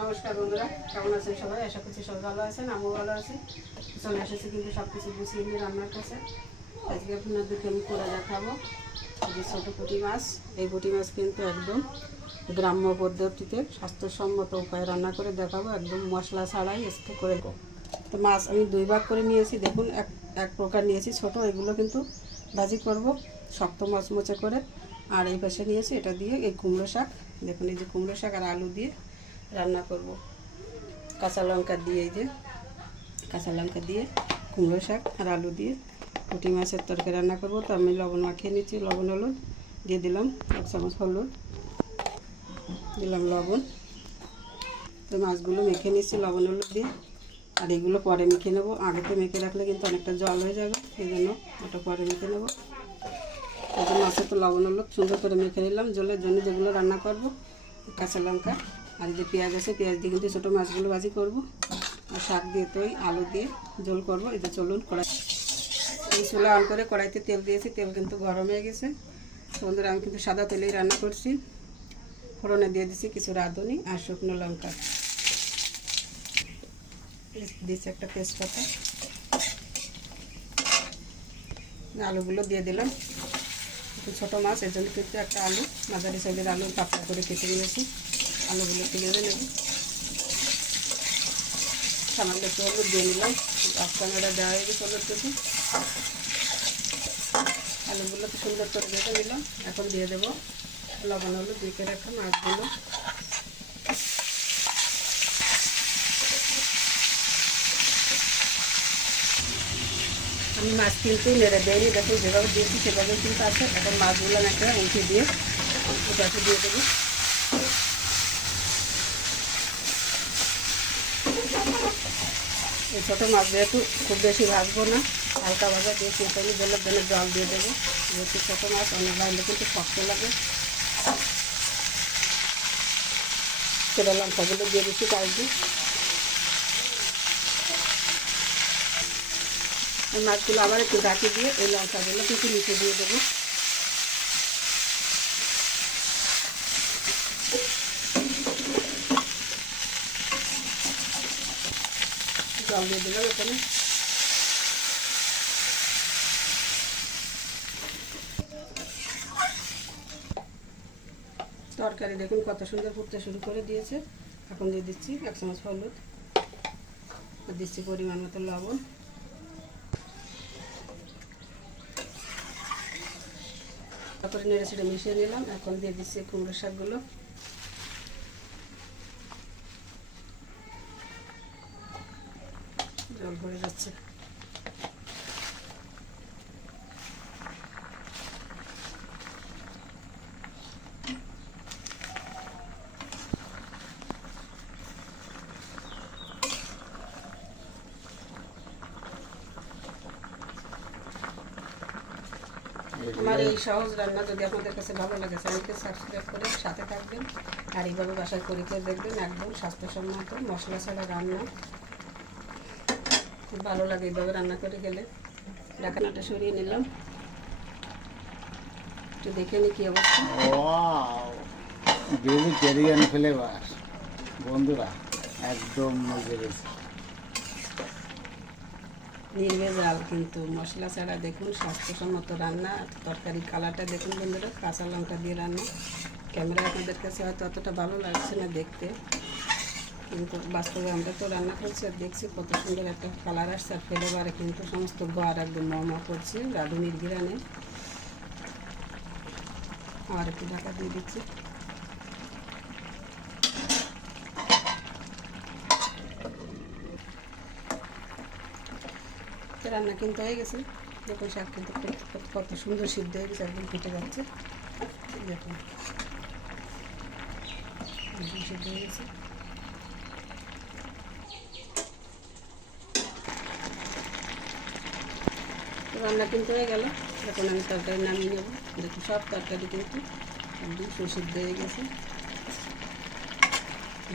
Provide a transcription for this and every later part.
নমস্কার বন্ধুরা, কেমন আছেন সবাই? আশা করছি সবাই ভালো আছেন, আমিও ভালো আছি। চলে এসেছি কিন্তু সব কিছু গুছিয়ে নিয়ে রান্নার কাছে। আজকে আপনাদেরকে আমি করে দেখাবো যে ছোটো পুঁটি মাছ। এই পুঁটি মাছ কিন্তু একদম গ্রাম্য পদ্ধতিতে স্বাস্থ্যসম্মত উপায়ে রান্না করে দেখাবো, একদম মশলা ছাড়াই আজকে করে। তো মাছ আমি দুই ভাগ করে নিয়েছি, দেখুন এক প্রকার নিয়েছি ছোট, এগুলো কিন্তু ভাজি করব শক্ত মচমচে করে। আর এই পাশে নিয়েছি এটা দিয়ে এই কুমড়ো শাক, দেখুন এই যে কুমড়ো শাক আর আলু দিয়ে রান্না করব। কাঁচা লঙ্কা দিয়ে, এই যে কাঁচা লঙ্কা দিয়ে কুমড়ো শাক আর আলু দিয়ে পুঁটি মাছের তরকারি রান্না করব। তো আমি লবণ মাখিয়ে নিচ্ছি, লবণ হলুদ দিয়ে দিলাম, 1 চামচ হলুদ দিলাম, লবণ। তো মাছগুলো মেখে নিচ্ছি লবণ হলুদ দিয়ে। আর এগুলো পরে মেখে নেবো, আগেতে মেখে রাখলে কিন্তু অনেকটা জল হয়ে যাবে, এই জন্য ওটা পরে মেখে নেবো। তো মাছে তো লবণ হলুদ সুন্দর করে মেখে নিলাম। জলের জন্য যেগুলো রান্না করব, কাঁচা লঙ্কা আর যে পেঁয়াজ আছে, পেঁয়াজ দিয়ে কিন্তু ছোটো মাছগুলো ভাজি করব। আর শাক দিয়ে তো আলু দিয়ে ঝোল করব। এই যে চলুন কড়াই, এই চুলা অন করে কড়াইতে তেল দিয়েছি, তেল কিন্তু গরম হয়ে গেছে। বন্ধুরা আমি কিন্তু সাদা তেলেই রান্না করছি। ফোড়নে দিয়ে দিচ্ছি কিছু রাঁধুনি আর শুকনো লঙ্কা, দিয়েছি একটা তেজপাতা। আলুগুলো দিয়ে দিলাম, একটু ছোটো মাছ এর জন্য কিন্তু একটা আলু, মাঝারি সাইজের আলু পাতলা করে কেটে নিয়েছি। আলুগুলো তুলে নেব, সামান্য একটু হলুদ দিয়ে নিলাম, আপনারা দেওয়া হয়ে গেছে হলুদ কিছু। আলুগুলো তো সুন্দর করে ভেজে নিলাম। এখন দিয়ে দেবো লবণ হলুদ মেখে রাখা মাছগুলো। আমি মাছ কিন্তু নেড়ে দেয়নি, দেখুন যেভাবে দিয়েছি সেভাবে কিন্তু আছে। এখন মাছগুলো একটা উঠে দিয়ে উঠাতে দিয়ে দেবো। এই ছোটো মাছ যেহেতু খুব বেশি ভাজবো না, হালকা ভাজা দিয়ে কিন্তু আমি জলের জন্য জল দিয়ে দেবো। যেহেতু ছোটো মাছ অনেক ভাজলে কিন্তু শক্ত লাগে। সেটা লঙ্কাগুলো দিয়ে দিচ্ছি চাই দিয়ে। মাছগুলো আবার একটু ঢাকি দিয়ে এই লঙ্কাগুলো কিন্তু নিচে দিয়ে দেবো। জল দিয়ে দিলাম এখানে। তরকারি দেখুন কত সুন্দর ফুটতে শুরু করে দিয়েছে। এখন দিয়ে দিচ্ছি 1 চামচ হলুদ, আর দিচ্ছি পরিমাণ মতো লবণ। তারপরে নেড়ে ছেড়ে মিশিয়ে নিলাম। এখন দিয়ে দিচ্ছি কুমড়ো শাকগুলো। জল ভরে যাচ্ছে। আমার এই সহজ রান্না যদি আপনাদের কাছে ভালো লাগে, চ্যানেলকে সাবস্ক্রাইব করে সাথে থাকবেন। আর এইভাবে বাসায় করে খেয়ে দেখবেন, একদম স্বাস্থ্যসম্মত মশলা ছাড়া রান্না। খুব ভালো লাগে এইভাবে রান্না করে গেলে। ঢাকনাটা সরিয়ে নিলাম, একটু দেখে নি কি অবস্থা। ভেজিটেরিয়ান ফ্লেভার বন্ধুরা, একদম মজে গেছে। নির্ভেজাল কিন্তু মশলা ছাড়া, দেখুন স্বাস্থ্যসম্মত রান্না। তরকারি কালারটা দেখুন বন্ধুরা, কাঁচা লঙ্কা দিয়ে রান্না। ক্যামেরা আপনাদের কাছে হয়তো অতটা ভালো লাগছে না দেখতে, কিন্তু বাস্তবে আমরা তো রান্না করছি আর দেখছি কত সুন্দর একটা কালার আসছে। আর ফ্লেভারে কিন্তু সমস্ত ঘর একদম মমা করছে রাঁধুনির ঘিরানে। আর একটু ঢাকা দিয়ে দিচ্ছি। রান্না কিন্তু হয়ে গেছে, দেখুন শাক কিন্তু কত সুন্দর সিদ্ধ হয়ে গেছে, একদম ফুটে যাচ্ছে। দেখুন একদম সিদ্ধ হয়ে গেছে। রান্না কিন্তু হয়ে গেল। এখন আমি তরকারি নামিয়ে নেব। দেখুন সব তরকারি কিন্তু একদম সুসিদ্ধ হয়ে গেছে,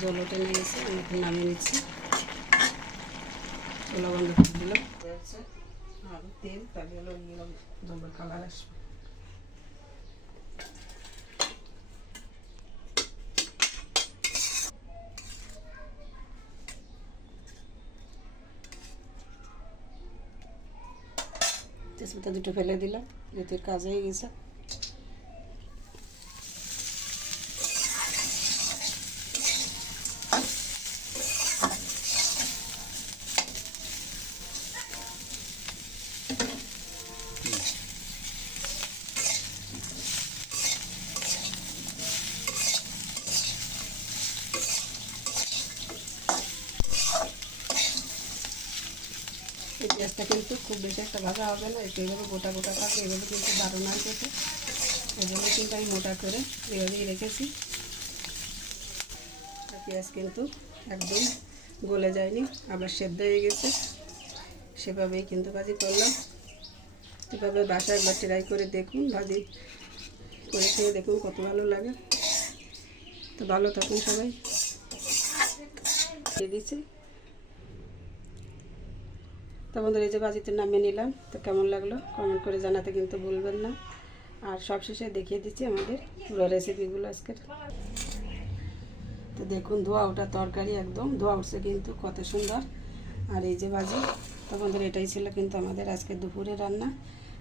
জল টেনে গেছে। আমি এখন নামিয়ে নিচ্ছি। লবণ দিয়ে দিলাম, আর তেল, তাহলে হলো জলের কালার আসবে। তেজপাতা দুটো ফেলে দিলাম, ঋতুর কাজ হয়ে গেছে। এই পেঁয়াজটা কিন্তু খুব বেশি একটা ভাজা হবে না, একটু এইভাবে গোটা গোটা থাকবে, এভাবে কিন্তু দারুণ আর খেতে। এই জন্য কিন্তু আমি মোটা করে এভাবেই রেখেছি। পেঁয়াজ কিন্তু একদম গলে যায়নি, আবার সেদ্ধ হয়ে গেছে, সেভাবেই কিন্তু ভাজি করলাম। এভাবে বাসায় একবার ট্রাই করে দেখুন, ভাজি করে খেয়ে দেখুন কত ভালো লাগে। তো ভালো থাকুন সবাই। দিয়ে দিচ্ছি। তো বন্ধুরা, এই যে ভাজিতে নামিয়ে নিলাম, তো কেমন লাগলো কমেন্ট করে জানাতে কিন্তু ভুলবেন না। আর সবশেষে দেখিয়ে দিচ্ছি আমাদের পুরো রেসিপিগুলো আজকের। তো দেখুন ধোয়া ওঠা তরকারি, একদম ধোয়া উঠছে কিন্তু কত সুন্দর। আর এই যে ভাজি। তো বন্ধুরা, এটাই ছিল কিন্তু আমাদের আজকে দুপুরে রান্না।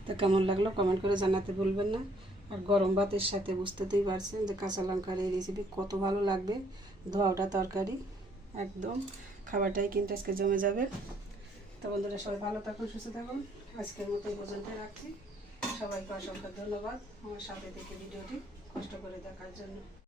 তো কেমন লাগলো কমেন্ট করে জানাতে ভুলবেন না। আর গরম ভাতের সাথে বুঝতেই পারছেন যে কাঁচা লঙ্কার এই রেসিপি কত ভালো লাগবে। ধোয়া ওঠা তরকারি, একদম খাবারটাই কিন্তু আজকে জমে যাবে। তো বন্ধুরা, সবাই ভালো থাকুন, সুস্থ থাকুন। আজকের মতো এই পর্যন্ত রাখছি। সবাইকে অসংখ্য ধন্যবাদ আমার সাথে থেকে ভিডিওটি কষ্ট করে দেখার জন্য।